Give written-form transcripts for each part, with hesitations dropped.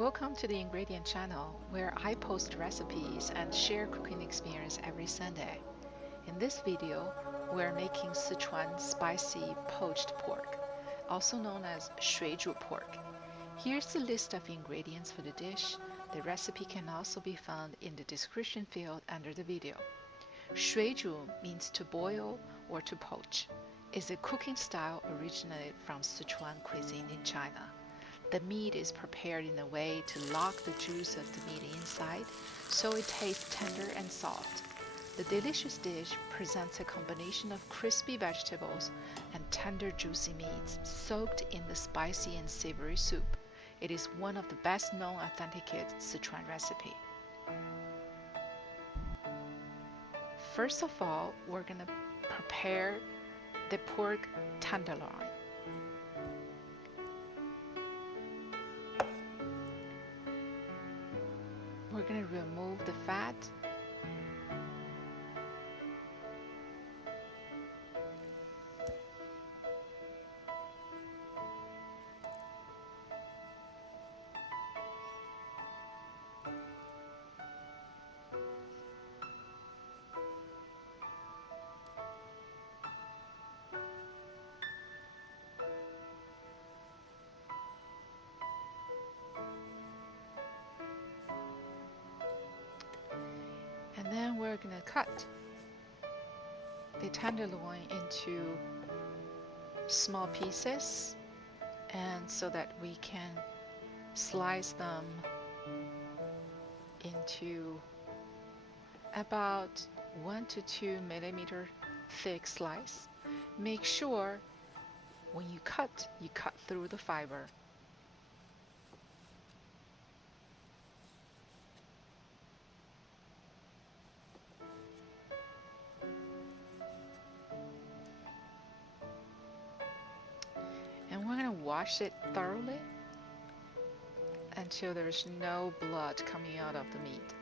Welcome to the Ingredient Channel, where I post recipes and share cooking experience every Sunday. In this video, we're making Sichuan spicy poached pork, also known as Shui Zhu pork. Here's the list of ingredients for the dish. The recipe can also be found in the description field under the video. Shui Zhu means to boil or to poach. It's a cooking style originated from Sichuan cuisine in China. The meat is prepared in a way to lock the juice of the meat inside, so it tastes tender and soft. The delicious dish presents a combination of crispy vegetables and tender juicy meats soaked in the spicy and savory soup. It is one of the best known authenticate Sichuan recipe. First of all, we're gonna prepare the pork tenderloin. We're going to remove the fat. And then we're going to cut the tenderloin into small pieces, and so that we can slice them into about 1 to 2 millimeter thick slice. Make sure when you cut through the fiber. And we're going to wash it thoroughly until there's no blood coming out of the meat.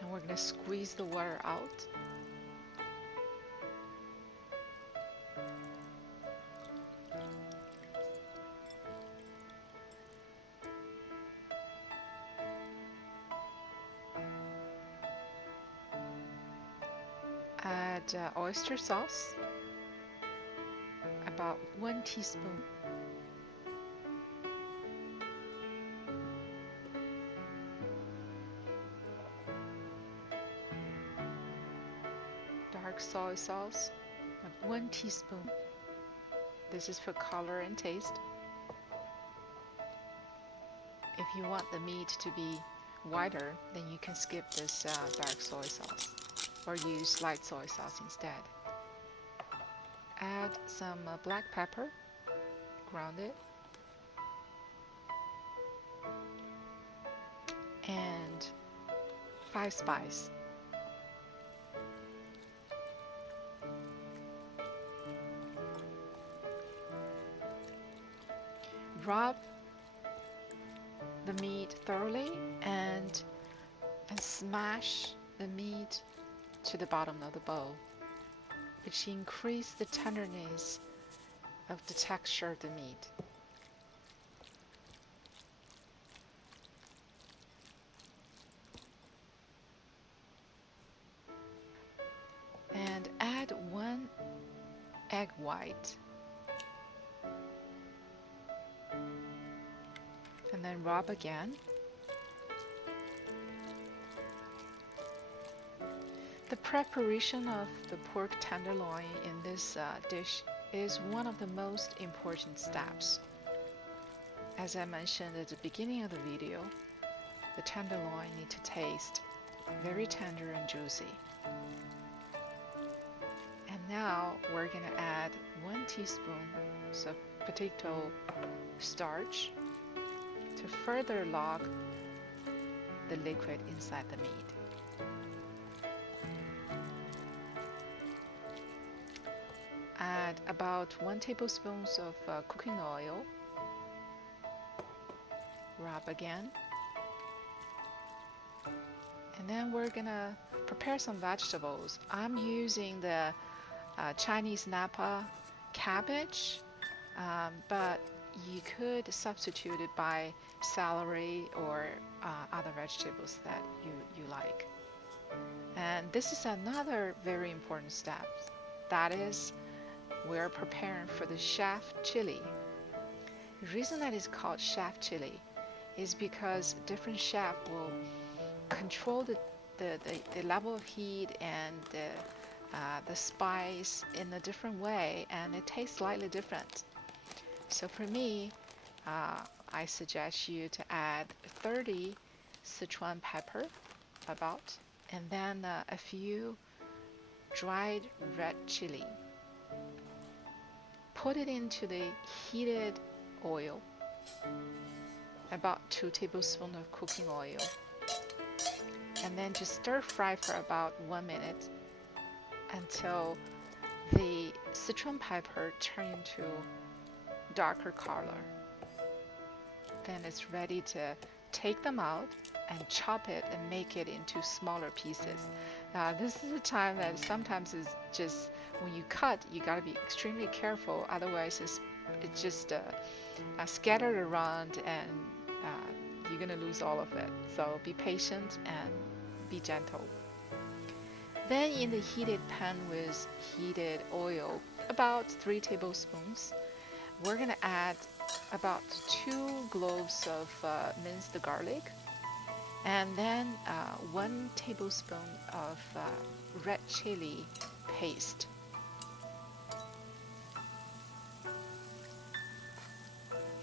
And we're going to squeeze the water out. Add oyster sauce, about 1 teaspoon. Dark soy sauce, 1 teaspoon. This is for color and taste. If you want the meat to be whiter, then you can skip this dark soy sauce or use light soy sauce instead. Add some black pepper, grounded, and 5 spices. Rub the meat thoroughly and smash the meat to the bottom of the bowl, which increase the tenderness of the texture of the meat. And add 1 egg white. And then rub again. The preparation of the pork tenderloin in this dish is one of the most important steps. As I mentioned at the beginning of the video, the tenderloin needs to taste very tender and juicy. And now we're going to add 1 teaspoon of potato starch to further lock the liquid inside the meat. Add about 1 tablespoon of cooking oil. Rub again. And then we're gonna prepare some vegetables. I'm using the Chinese Napa cabbage, but you could substitute it by celery or other vegetables that you like. And this is another very important step. That is, we're preparing for the chef chili. The reason that it's called chef chili is because different chef will control the level of heat and the spice in a different way, and it tastes slightly different. So for me, I suggest you to add 30 Sichuan pepper about, and then a few dried red chili. Put it into the heated oil, about 2 tablespoons of cooking oil, and then just stir fry for about 1 minute until the Sichuan pepper turn into darker color. Then it's ready to take them out and chop it and make it into smaller pieces. This is a time that sometimes is just when you cut, you gotta be extremely careful. Otherwise, it's just scattered around, and you're gonna lose all of it. So be patient and be gentle. Then in the heated pan with heated oil, about 3 tablespoons, we're gonna add about 2 cloves of minced garlic, and then 1 tablespoon of red chili paste.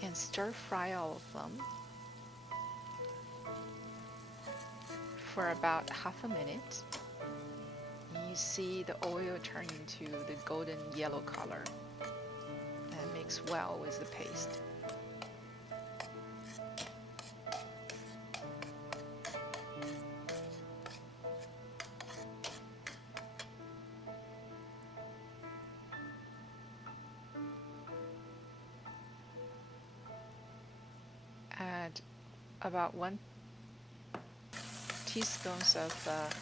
And stir fry all of them for about half a minute. You see the oil turn into the golden yellow color and mix well with the paste. Add about 1 teaspoon of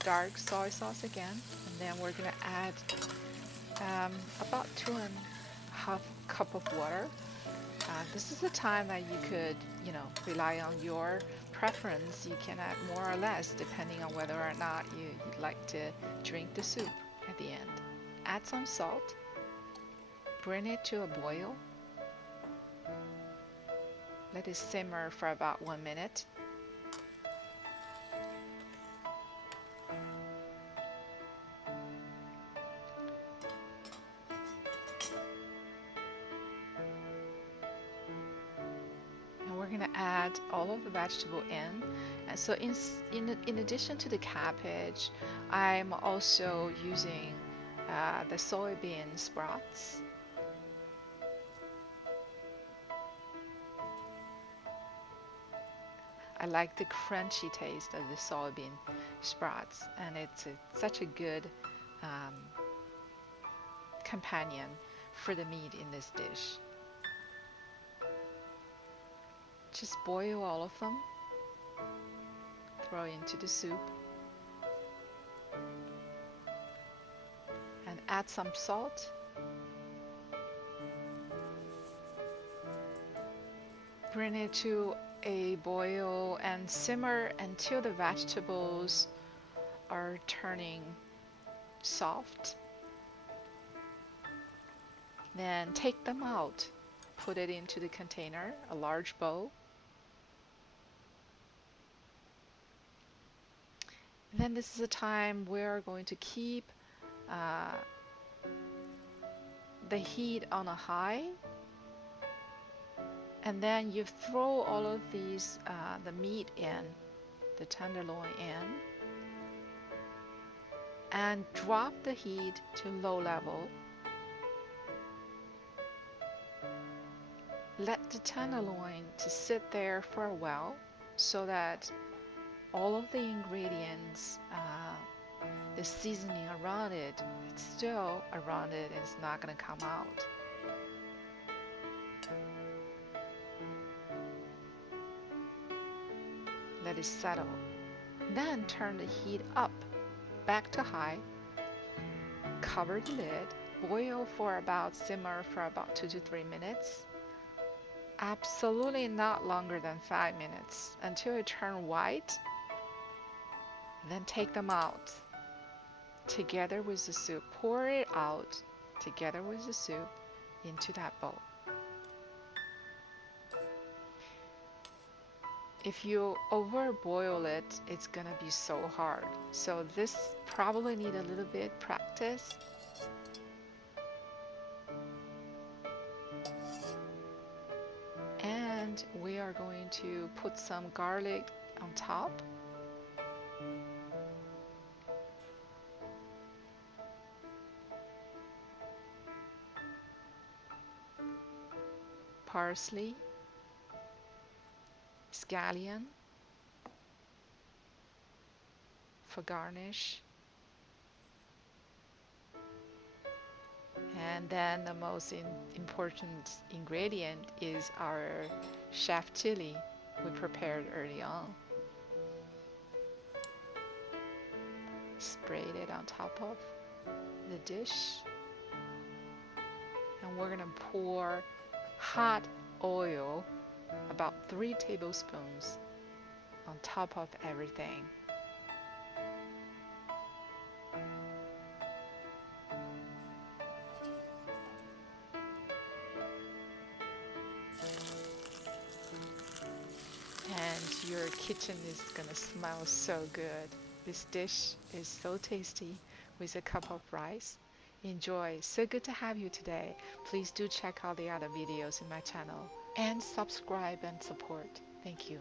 dark soy sauce again, and then we're gonna add about 2.5 cup of water. This is the time that you could, rely on your preference. You can add more or less depending on whether or not you'd like to drink the soup at the end. Add some salt, bring it to a boil. Let it simmer for about 1 minute. And we're going to add all of the vegetable in. And so in addition to the cabbage, I'm also using the soybean sprouts. I like the crunchy taste of the soybean sprouts, and it's such a good companion for the meat in this dish. Just boil all of them, throw into the soup, and add some salt. Bring it to a boil and simmer until the vegetables are turning soft. Then take them out, put it into the container, a large bowl. Then this is a time we're going to keep the heat on a high. And then you throw all of these, the meat in, the tenderloin in, and drop the heat to low level. Let the tenderloin to sit there for a while so that all of the ingredients, the seasoning around it, it's still around it, it's not going to come out. Let it settle. Then turn the heat up, back to high. Cover the lid. Boil for simmer for about 2 to 3 minutes. Absolutely not longer than 5 minutes until it turns white. Then take them out together with the soup. Pour it out together with the soup into that bowl. If you overboil it, it's gonna be so hard. So this probably need a little bit practice. And we are going to put some garlic on top. Parsley, scallion for garnish. And then the most important ingredient is our chef chili we prepared early on. Sprayed it on top of the dish. And we're gonna pour hot oil, about 3 tablespoons, on top of everything. And your kitchen is gonna smell so good. This dish is so tasty with a cup of rice. Enjoy. So good to have you today. Please do check out the other videos in my channel and subscribe and support. Thank you.